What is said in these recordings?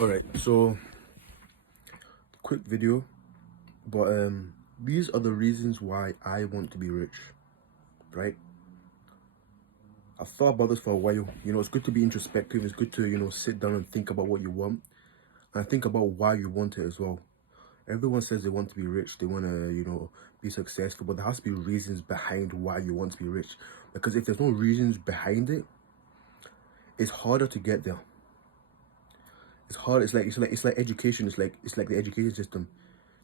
Alright, so quick video, but these are the reasons why I want to be rich, right? I've thought about this for a while. It's good to be introspective. It's good to, sit down and think about what you want and think about why you want it as well. Everyone says they want to be rich, they want to, be successful, but there has to be reasons behind why you want to be rich. Because if there's no reasons behind it, it's harder to get there. It's hard. It's like education. It's like the education system.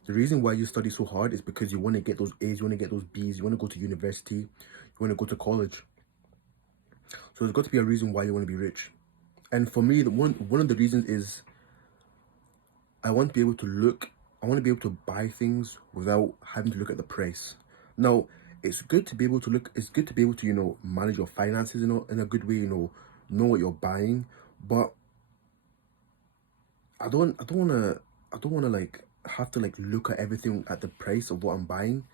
The reason why you study so hard is because you want to get those A's, you want to get those B's, you want to go to university, you want to go to college. So there's got to be a reason why you want to be rich. And for me, one of the reasons is I want to be able to buy things without having to look at the price. Now, it's good to be able to manage your finances in a good way, know what you're buying, but I don't wanna like have to like look at everything at the price of what I'm buying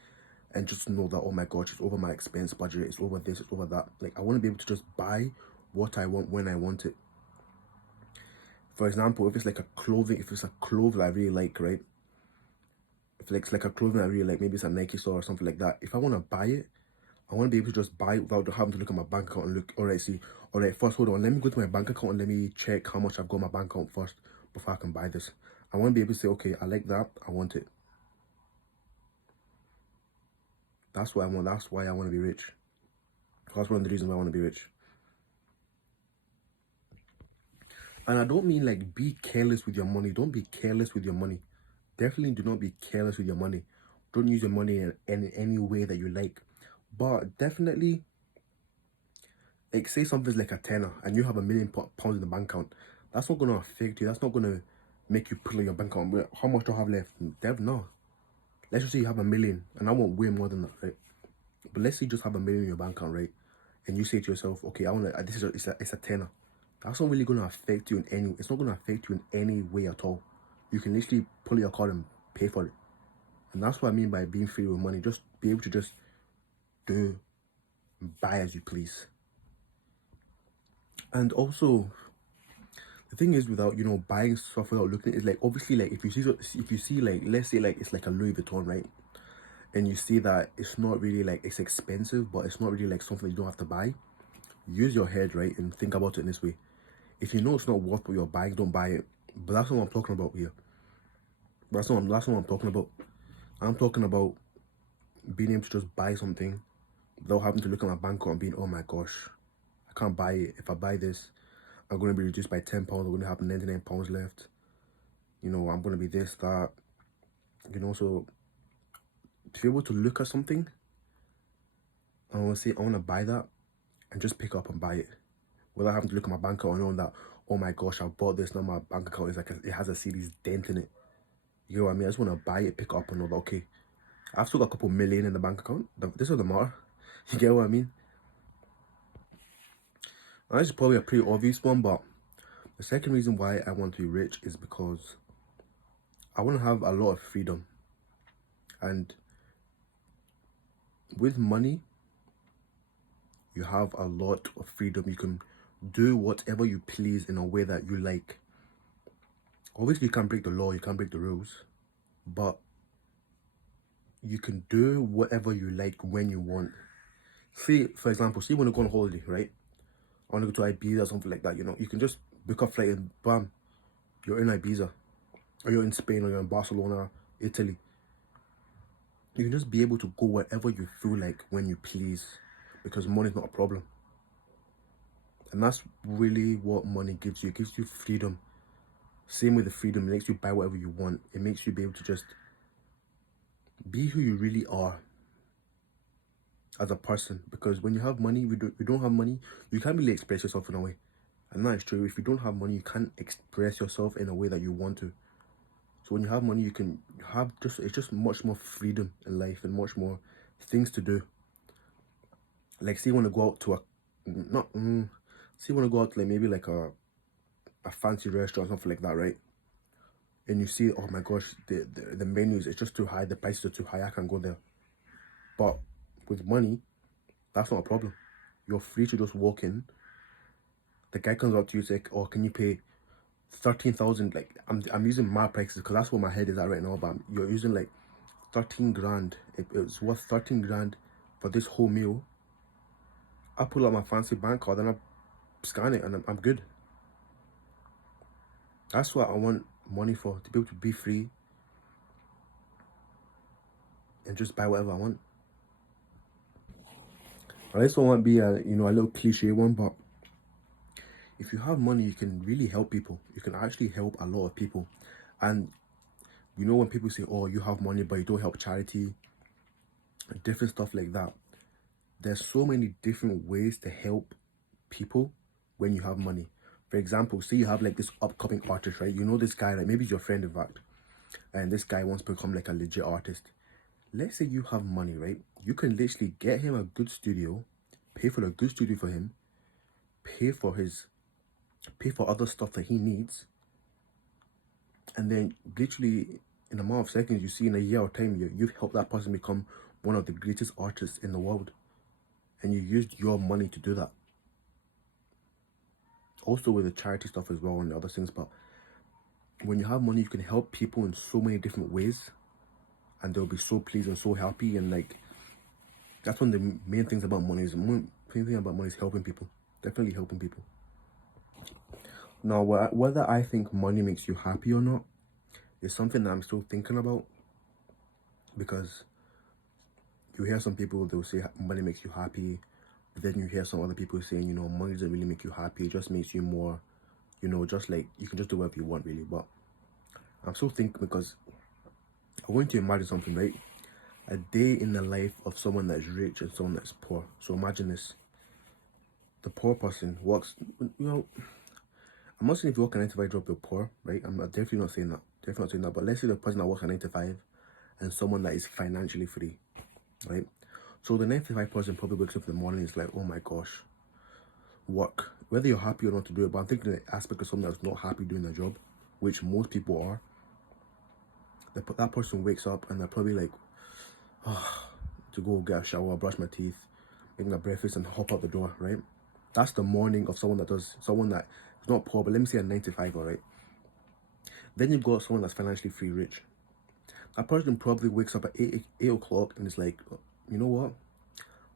and just know that, oh my gosh, it's over my expense budget, it's over this, it's over that. Like, I want to be able to just buy what I want when I want it. For example, if it's a clothes I really like, right? If it's like a clothing I really like, maybe it's a Nike store or something like that. If I want to buy it, I want to be able to just buy it without having to look at my bank account and look, all right, first, hold on, let me go to my bank account and let me check how much I've got in my bank account first before I can buy this. I want to be able to say, okay, I like that, I want it. That's what I want. That's why I want to be rich. That's one of the reasons why I want to be rich. And I don't mean like be careless with your money. Don't be careless with your money. Definitely do not be careless with your money. Don't use your money in any way that you like. But definitely, like, say something's like a tenner and you have £1 million in the bank account. That's not going to affect you. That's not going to make you put in your bank account. How much do I have left? Dev, no. Let's just say you have 1 million, and I want way more than that, right? But let's say you just have 1 million in your bank account, right? And you say to yourself, okay, I want to. This is it's a tenner. That's not really going to affect you in any. It's not going to affect you in any way at all. You can literally pull your card and pay for it, and that's what I mean by being free with money. Just be able to just do, buy as you please. And also, the thing is, without buying stuff without looking, is like, obviously, like, if you see like, let's say like it's like a Louis Vuitton, right? And you see that it's not really like, it's expensive, but it's not really like something that you don't have to buy. Use your head, right, and think about it in this way. If you know it's not worth what you're buying, don't buy it. But that's not what I'm talking about here. That's not what I'm talking about. I'm talking about being able to just buy something without having to look at my bank account and being, oh my gosh, I can't buy it. If I buy this, I'm going to be reduced by £10. I'm going to have £99 left. I'm going to be this, that. So to be able to look at something, I want to say, I want to buy that and just pick up and buy it without having to look at my bank account and knowing that, oh my gosh, I bought this, now my bank account is like, it has a serious dent in it. You know what I mean? I just want to buy it, pick it up, and know that, okay, I've still got a couple million in the bank account. This doesn't matter. You get what I mean? And this is probably a pretty obvious one, but the second reason why I want to be rich is because I want to have a lot of freedom. And with money, you have a lot of freedom. You can do whatever you please in a way that you like. Obviously, you can't break the law, you can't break the rules, but you can do whatever you like when you want. See, for example, see, you want to go on holiday, right? I want to go to Ibiza or something like that, you can just book a flight and bam, you're in Ibiza, or you're in Spain, or you're in Barcelona, Italy. You can just be able to go wherever you feel like when you please, because money's not a problem. And that's really what money gives you. It gives you freedom. Same with the freedom, it makes you buy whatever you want. It makes you be able to just be who you really are as a person. Because when you have money, you don't have money, you can't really express yourself in a way. And that is true. If you don't have money, you can't express yourself in a way that you want to. So when you have money, you can have it's just much more freedom in life and much more things to do. Like, say you want to go out to say you want to go out to, like, maybe like a fancy restaurant, something like that, right? And you see, oh my gosh, the menus, it's just too high, the prices are too high, I can't go there. But with money, that's not a problem. You're free to just walk in. The guy comes up to you, say, oh, can you pay 13,000. Like I'm using my prices because that's where my head is at right now. But you're using like 13 grand. It's worth 13 grand for this whole meal. I pull out my fancy bank card and I scan it and I'm good. That's what I want money for, to be able to be free and just buy whatever I want. This one might be a little cliche one, but if you have money, you can really help people. You can actually help a lot of people. And when people say, oh, you have money but you don't help charity, different stuff like that, there's so many different ways to help people when you have money. For example, say you have like this upcoming artist, right? You know this guy, like maybe he's your friend in fact, and this guy wants to become like a legit artist. Let's say you have money, right? You can literally get him a good studio, pay for a good studio for him, pay for other stuff that he needs, and then literally in a matter of seconds, you see in a year or time, you've helped that person become one of the greatest artists in the world, and you used your money to do that. Also with the charity stuff as well and the other things, but when you have money, you can help people in so many different ways, and they'll be so pleased and so happy. And like, that's one of the main things about money. Is helping people. Definitely helping people. Now, whether I think money makes you happy or not is something that I'm still thinking about, because you hear some people, they'll say money makes you happy, but then you hear some other people saying, money doesn't really make you happy. It just makes you more, just like you can just do whatever you want really. But I'm still thinking, because I want to imagine something, right? A day in the life of someone that's rich and someone that's poor. So imagine this. The poor person works, I'm not saying if you work a 9 to 5 job, you're poor, right? I'm definitely not saying that. Definitely not saying that. But let's say the person that works a 9 to 5 and someone that is financially free, right? So the 9 to 5 person probably wakes up in the morning and is like, oh my gosh, work. Whether you're happy or not to do it, but I'm thinking the aspect of someone that's not happy doing their job, which most people are. That person wakes up and they're probably like, to go get a shower, brush my teeth, make my breakfast and hop out the door, right? That's the morning of someone that is not poor, but let me say a 9 to 5, all right? Then you've got someone that's financially free, rich. That person probably wakes up at 8 o'clock and is like, you know what?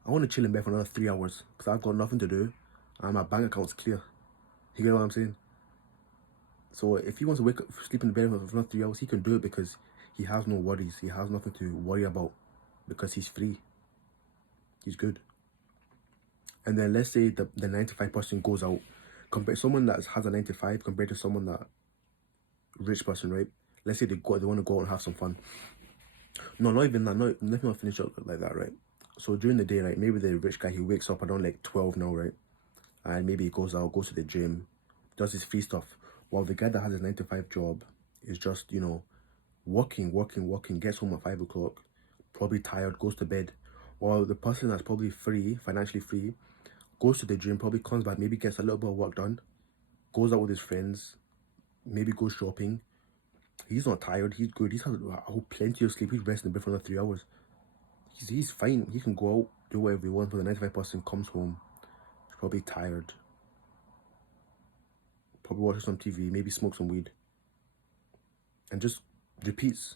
I want to chill in bed for another 3 hours because I've got nothing to do and my bank account's clear. You get what I'm saying? So if he wants to wake up, sleep in bed for another 3 hours, he can do it because he has no worries. He has nothing to worry about because he's free. He's good. And then let's say the 9 to 5 person goes out. Compare someone that has a 9 to 5 compared to someone that rich person, right? Let's say they want to go out and have some fun. No, not even that. Let me not finish up like that, right? So during the day, right, maybe the rich guy, he wakes up around like 12 now, right? And maybe he goes out, goes to the gym, does his free stuff. While the guy that has his 9 to 5 job is just, working, gets home at 5 o'clock, probably tired, goes to bed. While the person that's probably free, financially free, goes to the gym, probably comes back, maybe gets a little bit of work done, goes out with his friends, maybe goes shopping. He's not tired, he's good, he's had plenty of sleep, he's resting in bed for another 3 hours. He's fine, he can go out, do whatever he wants, but the 9 to 5 person comes home, he's probably tired, probably watches some TV, maybe smokes some weed, and just repeats.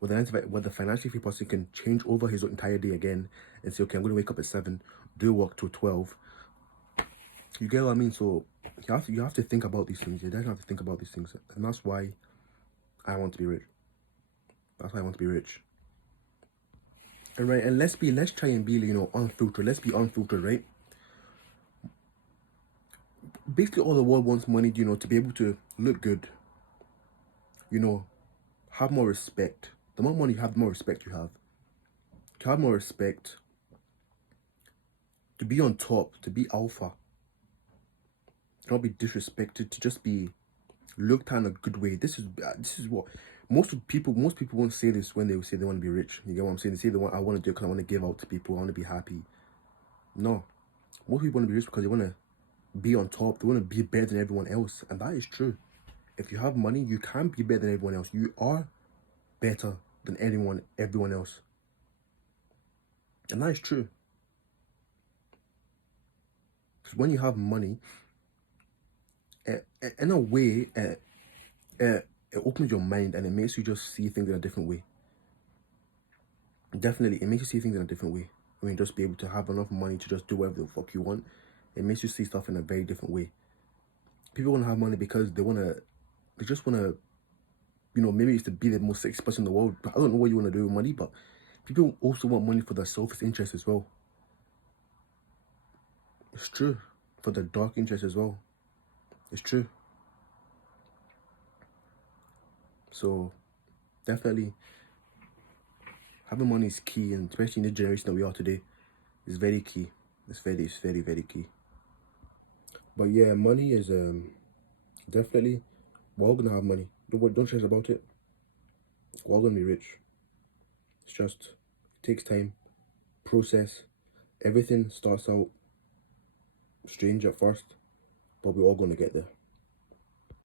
With the financially free person can change over his entire day again and say, okay, I'm going to wake up at 7, do work till 12. You get what I mean? So you have to think about these things. You definitely have to think about these things. And that's why I want to be rich. That's why I want to be rich. And right, and let's try and be, unfiltered. Let's be unfiltered, right? Basically all the world wants money, to be able to look good. Have more respect. The more money you have, the more respect you have. To have more respect, to be on top, to be alpha, to not be disrespected, to just be looked at in a good way. This is what most people won't say this when they say they want to be rich. You get what I'm saying? They say I want to do it because I want to give out to people, I want to be happy. No, most people want to be rich because they want to be on top, they want to be better than everyone else, and that is true. If you have money, you can be better than everyone else. You are better than everyone else, and that is true. Because when you have money, In a way, it opens your mind and it makes you just see things in a different way. Definitely, it makes you see things in a different way. I mean, just be able to have enough money to just do whatever the fuck you want. It makes you see stuff in a very different way. People want to have money because they just want to, maybe it's to be the most sexy person in the world. But I don't know what you want to do with money, but people also want money for their selfish interest as well. It's true. For the dark interest as well. It's true. So, definitely, having money is key, and especially in the generation that we are today, it's very key. It's very, very key. But yeah, money is definitely, we're all gonna have money. Don't stress about it. We're all gonna be rich. It's just it takes time, process. Everything starts out strange at first, but we're all gonna get there.